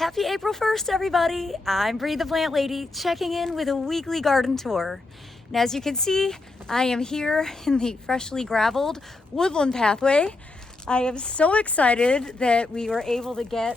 Happy April 1st, everybody. I'm Bree the Plant Lady, checking in with a weekly garden tour. And as you can see, I am here in the freshly graveled woodland pathway. I am so excited that we were able to get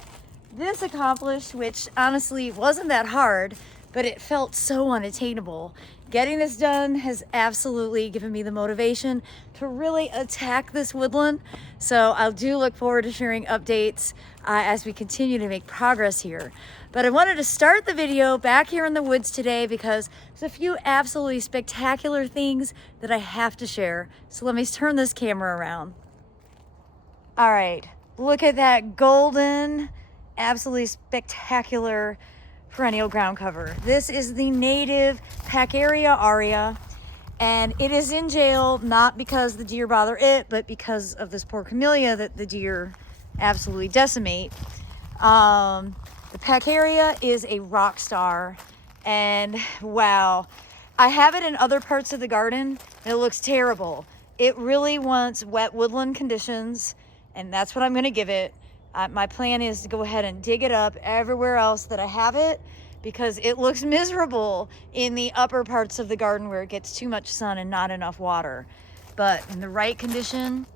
this accomplished, which honestly wasn't that hard, but it felt so unattainable. Getting this done has absolutely given me the motivation to really attack this woodland. So I do look forward to sharing updates as we continue to make progress here. But I wanted to start the video back here in the woods today because there's a few absolutely spectacular things that I have to share. So let me turn this camera around. All right, look at that golden, absolutely spectacular perennial ground cover. This is the native Paccaria aria, and it is in jail not because the deer bother it, but because of this poor camellia that the deer absolutely decimate. The Paccaria is a rock star, and wow, I have it in other parts of the garden and it looks terrible. It really wants wet woodland conditions, and that's what I'm going to give it. My plan is to go ahead and dig it up everywhere else that I have it because it looks miserable in the upper parts of the garden where it gets too much sun and not enough water. But in the right condition,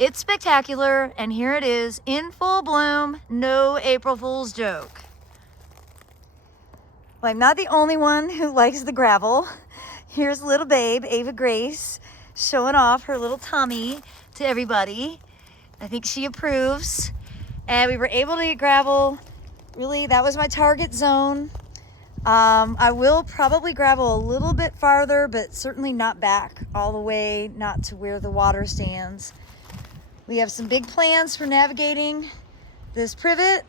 it's spectacular, and here it is in full bloom. No April Fool's joke. Well, I'm not the only one who likes the gravel. Here's little babe, Ava Grace, showing off her little tummy to everybody. I think she approves. And we were able to get gravel. Really, that was my target zone. I will probably gravel a little bit farther, but certainly not back all the way, not to where the water stands. We have some big plans for navigating this privet.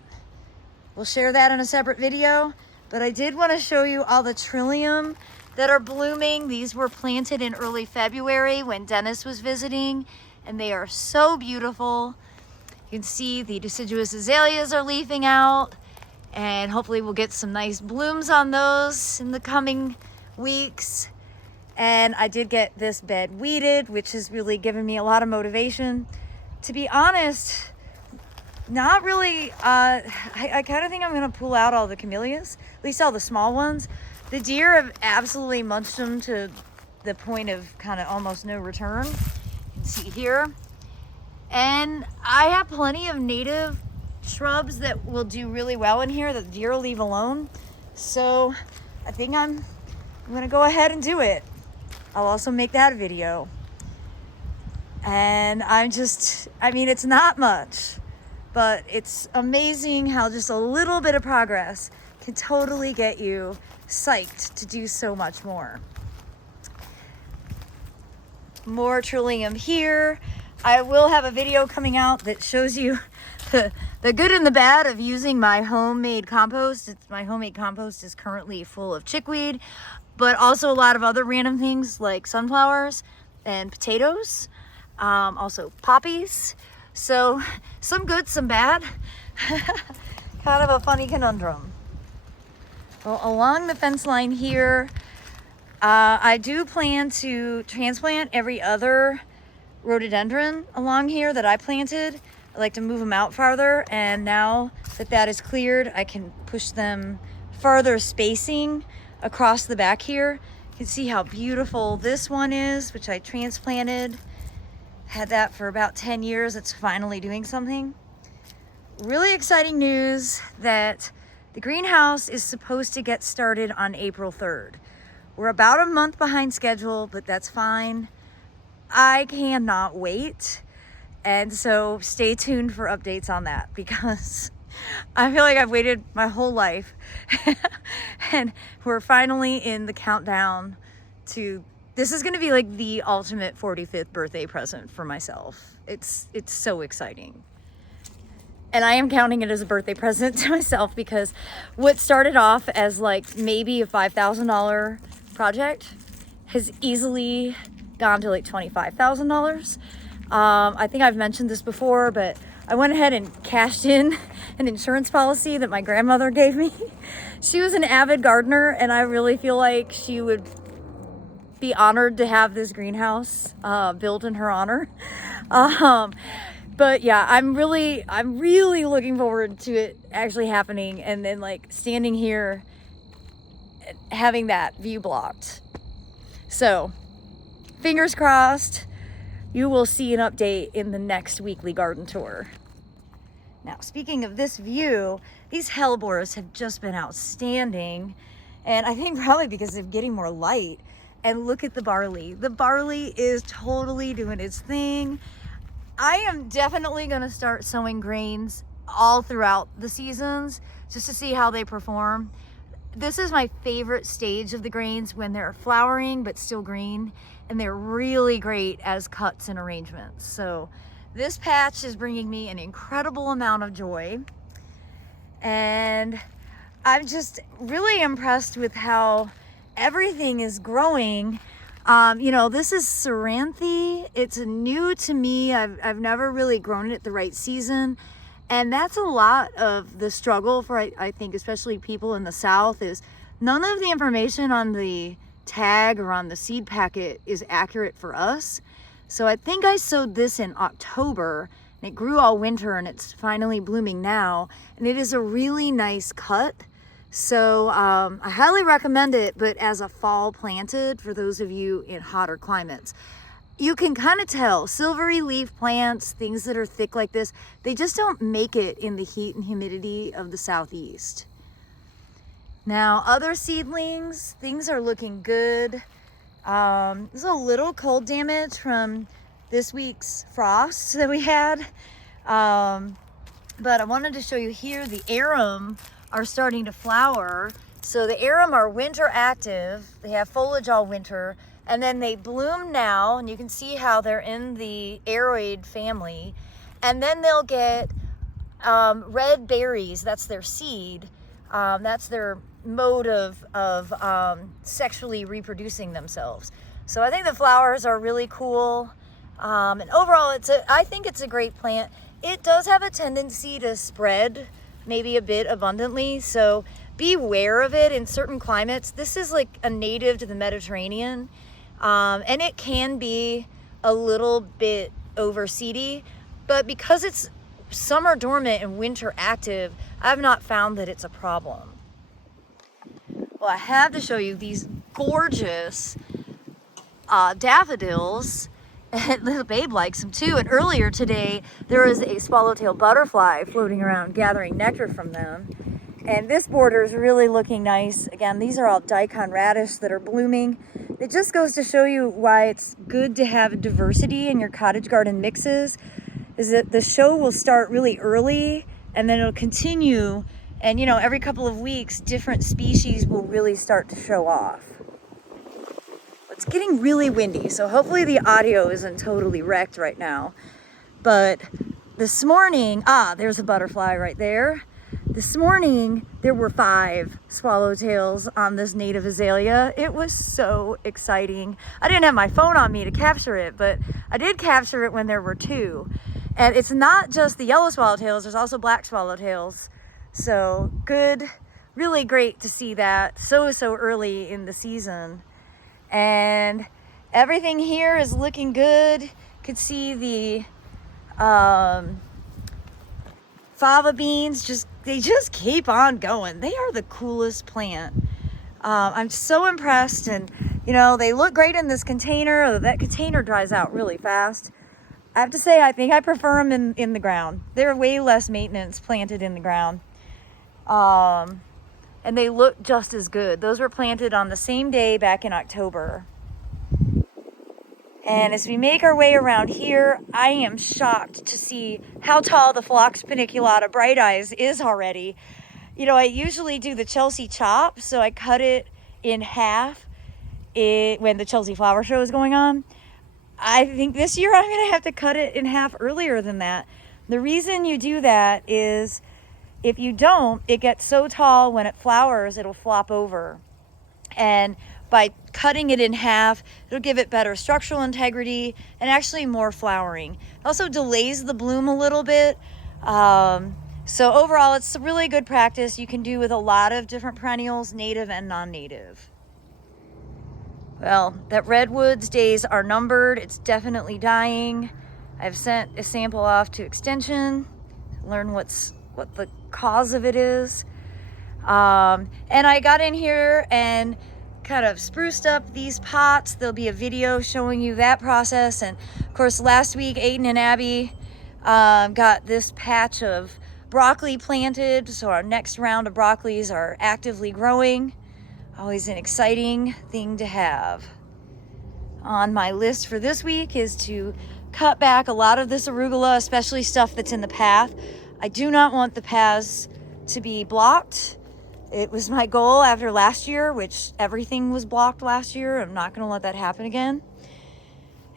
We'll share that in a separate video, but I did want to show you all the trillium that are blooming. These were planted in early February when Dennis was visiting, and they are so beautiful. You can see the deciduous azaleas are leafing out, and hopefully we'll get some nice blooms on those in the coming weeks. And I did get this bed weeded, which has really given me a lot of motivation. To be honest, not really. I kind of think I'm going to pull out all the camellias, at least all the small ones. The deer have absolutely munched them to the point of kind of almost no return. You can see here. And I have plenty of native shrubs that will do really well in here that the deer will leave alone. So I think I'm gonna go ahead and do it. I'll also make that a video. And I mean, it's not much, but it's amazing how just a little bit of progress can totally get you psyched to do so much more. More trillium here. I will have a video coming out that shows you the good and the bad of using my homemade compost. My homemade compost is currently full of chickweed, but also a lot of other random things like sunflowers and potatoes, also poppies. So some good, some bad. Kind of a funny conundrum. Well, along the fence line here, I do plan to transplant every other rhododendron along here that I planted. I like to move them out farther, and now that that is cleared, I can push them farther spacing across the back here. You can see how beautiful this one is, which I transplanted. Had that for about 10 years. It's finally doing something. Really exciting news that the greenhouse is supposed to get started on April 3rd. We're about a month behind schedule, but that's fine. I cannot wait. And so stay tuned for updates on that because I feel like I've waited my whole life and we're finally in the countdown to, this is going to be like the ultimate 45th birthday present for myself. It's so exciting. And I am counting it as a birthday present to myself because what started off as like maybe a $5,000 project has easily gone to like $25,000. I think I've mentioned this before, but I went ahead and cashed in an insurance policy that my grandmother gave me. She was an avid gardener, and I really feel like she would be honored to have this greenhouse built in her honor. But yeah, I'm really looking forward to it actually happening, and then like standing here having that view blocked. So fingers crossed, you will see an update in the next weekly garden tour. Now, speaking of this view, these hellebores have just been outstanding, and I think probably because they're getting more light. And look at the barley. The barley is totally doing its thing. I am definitely going to start sowing grains all throughout the seasons just to see how they perform. This is my favorite stage of the grains, when they're flowering but still green, and they're really great as cuts and arrangements. So this patch is bringing me an incredible amount of joy, and I'm just really impressed with how everything is growing. You know, this is Ceranthe. It's new to me. I've never really grown it the right season. And that's a lot of the struggle for, I think, especially people in the South, is none of the information on the tag or on the seed packet is accurate for us. So I think I sowed this in October, and it grew all winter, and it's finally blooming now. And it is a really nice cut. So I highly recommend it, but as a fall planted, for those of you in hotter climates. You can kind of tell silvery leaf plants, things that are thick like this, they just don't make it in the heat and humidity of the Southeast. Now, other seedlings, things are looking good. There's a little cold damage from this week's frosts that we had. But I wanted to show you here, the arum are starting to flower. So the arum are winter active. They have foliage all winter, and then they bloom now, and you can see how they're in the aroid family. And then they'll get red berries. That's their seed. That's their mode of sexually reproducing themselves. So I think the flowers are really cool. And overall, I think it's a great plant. It does have a tendency to spread maybe a bit abundantly, so beware of it in certain climates. This is like a native to the Mediterranean, and it can be a little bit overseedy, but because it's summer dormant and winter active, I've not found that it's a problem. Well, I have to show you these gorgeous daffodils. And little babe likes them too. And earlier today, there was a swallowtail butterfly floating around gathering nectar from them. And this border is really looking nice. Again, these are all daikon radish that are blooming. It just goes to show you why it's good to have diversity in your cottage garden mixes, is that the show will start really early and then it'll continue. And you know, every couple of weeks, different species will really start to show off. It's getting really windy, so hopefully the audio isn't totally wrecked right now. But this morning, there's a butterfly right there. This morning, there were 5 swallowtails on this native azalea. It was so exciting. I didn't have my phone on me to capture it, but I did capture it when there were 2. And it's not just the yellow swallowtails, there's also black swallowtails. So good, really great to see that so early in the season. And everything here is looking good. You could see the fava beans, they just keep on going. They are the coolest plant. I'm so impressed, and you know, they look great in this container, although that container dries out really fast. I have to say, I think I prefer them in the ground. They're way less maintenance planted in the ground. And they look just as good. Those were planted on the same day back in October. And as we make our way around here, I am shocked to see how tall the Phlox paniculata Bright Eyes is already. You know, I usually do the Chelsea chop, so I cut it in half when the Chelsea Flower Show is going on. I think this year I'm going to have to cut it in half earlier than that. The reason you do that is, if you don't, it gets so tall when it flowers, it'll flop over. And by cutting it in half, it'll give it better structural integrity and actually more flowering. It also delays the bloom a little bit. So overall, it's a really good practice you can do with a lot of different perennials, native and non-native. Well, that redwood's days are numbered. It's definitely dying. I've sent a sample off to Extension to learn what the cause of it is. And I got in here and kind of spruced up these pots. There'll be a video showing you that process. And of course, last week, Aiden and Abby got this patch of broccoli planted. So our next round of broccolis are actively growing. Always an exciting thing to have. On my list for this week is to cut back a lot of this arugula, especially stuff that's in the path. I do not want the paths to be blocked. It was my goal after last year, which everything was blocked last year. I'm not going to let that happen again.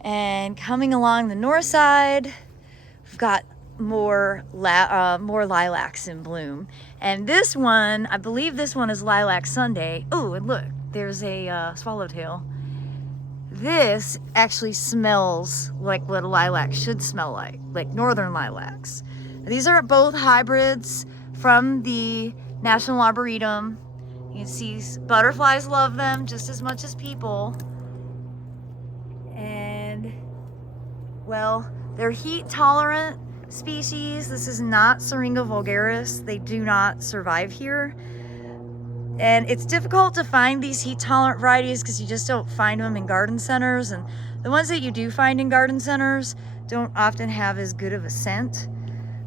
And coming along the north side, we've got more lilacs in bloom. And this one, I believe this one is Lilac Sunday. Oh, and look, there's a swallowtail. This actually smells like what a lilac should smell like northern lilacs. These are both hybrids from the National Arboretum. You can see butterflies love them just as much as people. And, well, they're heat tolerant species. This is not Syringa vulgaris. They do not survive here. And it's difficult to find these heat tolerant varieties because you just don't find them in garden centers. And the ones that you do find in garden centers don't often have as good of a scent.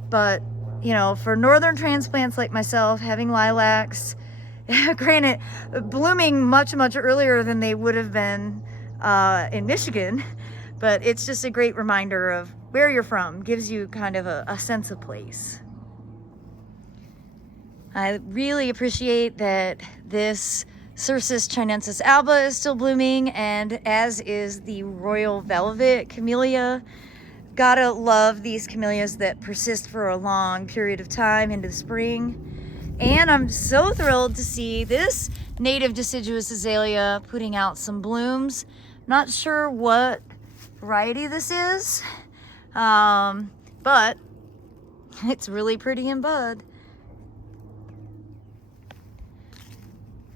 But, you know, for northern transplants like myself, having lilacs, granted, blooming much, much earlier than they would have been in Michigan, but it's just a great reminder of where you're from. Gives you kind of a sense of place. I really appreciate that this Cercis chinensis alba is still blooming, and as is the Royal Velvet Camellia. Gotta love these camellias that persist for a long period of time into the spring. And I'm so thrilled to see this native deciduous azalea putting out some blooms. Not sure what variety this is, but it's really pretty in bud.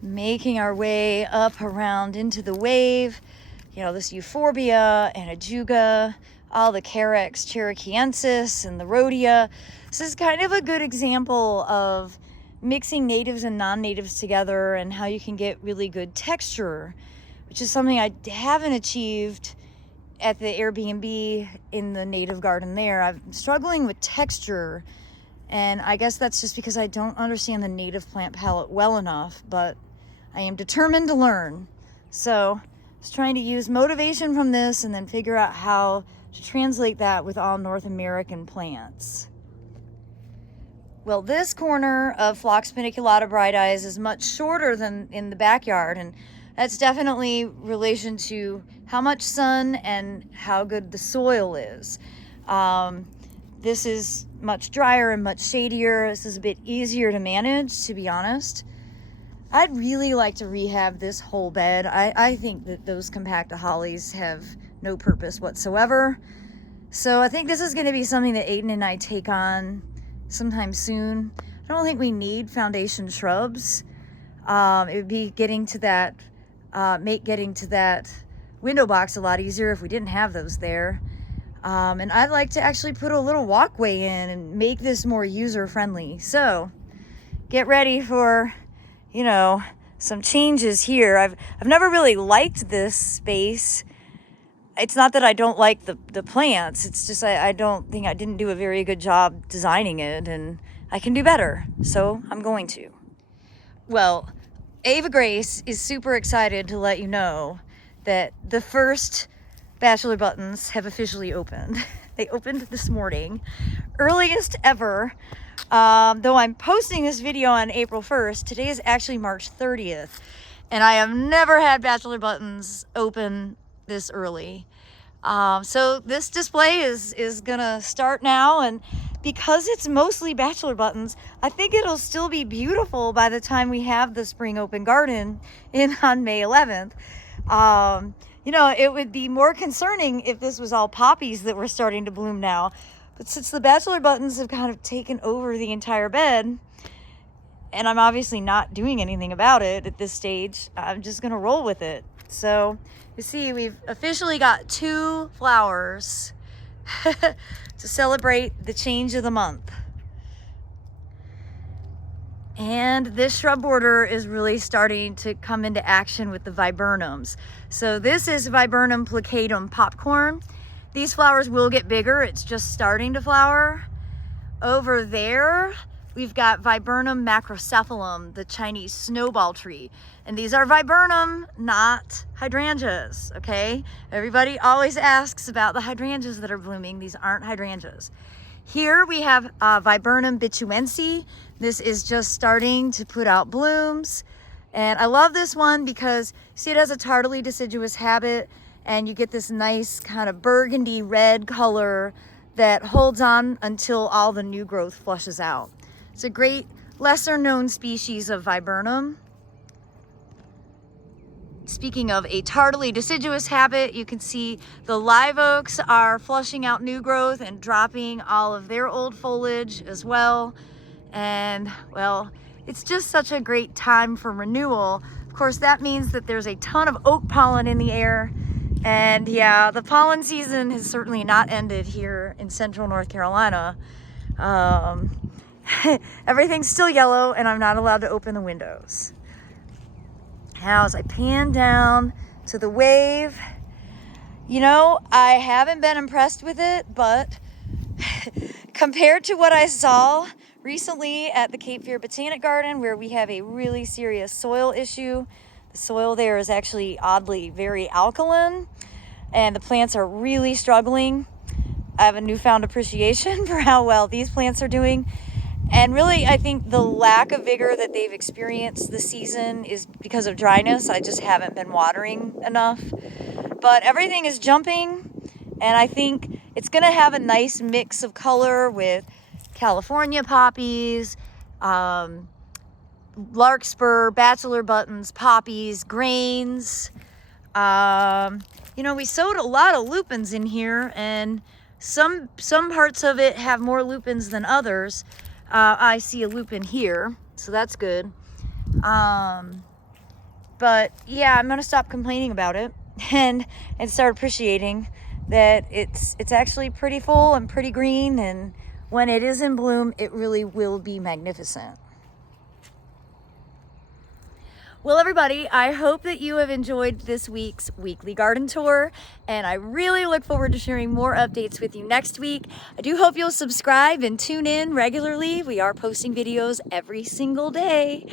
Making our way up around into the wave, you know, this euphorbia and ajuga, all the Carex cherokeensis and the rhodia. This is kind of a good example of mixing natives and non-natives together and how you can get really good texture, which is something I haven't achieved at the Airbnb in the native garden there. I'm struggling with texture, and I guess that's just because I don't understand the native plant palette well enough, but I am determined to learn. So I was trying to use motivation from this and then figure out how to translate that with all North American plants. Well, this corner of Phlox paniculata bright eyes is much shorter than in the backyard, and that's definitely relation to how much sun and how good the soil is. This is much drier and much shadier. This is a bit easier to manage, to be honest. I'd really like to rehab this whole bed. I think that those compacta hollies have no purpose whatsoever. So I think this is going to be something that Aiden and I take on sometime soon. I don't think we need foundation shrubs. It would be getting to that window box a lot easier if we didn't have those there. And I'd like to actually put a little walkway in and make this more user friendly. So get ready for, you know, some changes here. I've never really liked this space. It's not that I don't like the plants. It's just I don't think I didn't do a very good job designing it, and I can do better. So I'm going to. Well, Ava Grace is super excited to let you know that the first bachelor buttons have officially opened. They opened this morning, earliest ever. Though I'm posting this video on April 1st, today is actually March 30th, and I have never had bachelor buttons open this early. So this display is gonna start now, and because it's mostly bachelor buttons, I think it'll still be beautiful by the time we have the spring open garden in on May 11th. You know, it would be more concerning if this was all poppies that were starting to bloom now. But since the bachelor buttons have kind of taken over the entire bed, and I'm obviously not doing anything about it at this stage, I'm just gonna roll with it. So you see, we've officially got 2 flowers to celebrate the change of the month. And this shrub border is really starting to come into action with the viburnums. So this is Viburnum plicatum popcorn. These flowers will get bigger. It's just starting to flower. Over there, we've got Viburnum macrocephalum, the Chinese snowball tree. And these are viburnum, not hydrangeas, okay? Everybody always asks about the hydrangeas that are blooming. These aren't hydrangeas. Here we have Viburnum bituense. This is just starting to put out blooms. And I love this one because, see, it has a tardily deciduous habit, and you get this nice kind of burgundy red color that holds on until all the new growth flushes out. It's a great lesser known species of viburnum. Speaking of a tardily deciduous habit, you can see the live oaks are flushing out new growth and dropping all of their old foliage as well. And well, it's just such a great time for renewal. Of course, that means that there's a ton of oak pollen in the air. And yeah, the pollen season has certainly not ended here in central North Carolina. Everything's still yellow and I'm not allowed to open the windows. Now, as I pan down to the wave, you know, I haven't been impressed with it, but compared to what I saw recently at the Cape Fear Botanic Garden, where we have a really serious soil issue, the soil there is actually oddly very alkaline, and the plants are really struggling. I have a newfound appreciation for how well these plants are doing. And really, I think the lack of vigor that they've experienced this season is because of dryness. I just haven't been watering enough. But everything is jumping, and I think it's going to have a nice mix of color with California poppies, larkspur, bachelor buttons, poppies, grains. You know, we sowed a lot of lupins in here, and some parts of it have more lupins than others. I see a lupin here, so that's good. But yeah, I'm gonna stop complaining about it and start appreciating that it's actually pretty full and pretty green, and when it is in bloom, it really will be magnificent. Well, everybody, I hope that you have enjoyed this week's weekly garden tour, and I really look forward to sharing more updates with you next week. I do hope you'll subscribe and tune in regularly. We are posting videos every single day,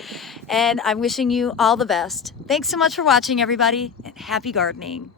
and I'm wishing you all the best. Thanks so much for watching, everybody, and happy gardening.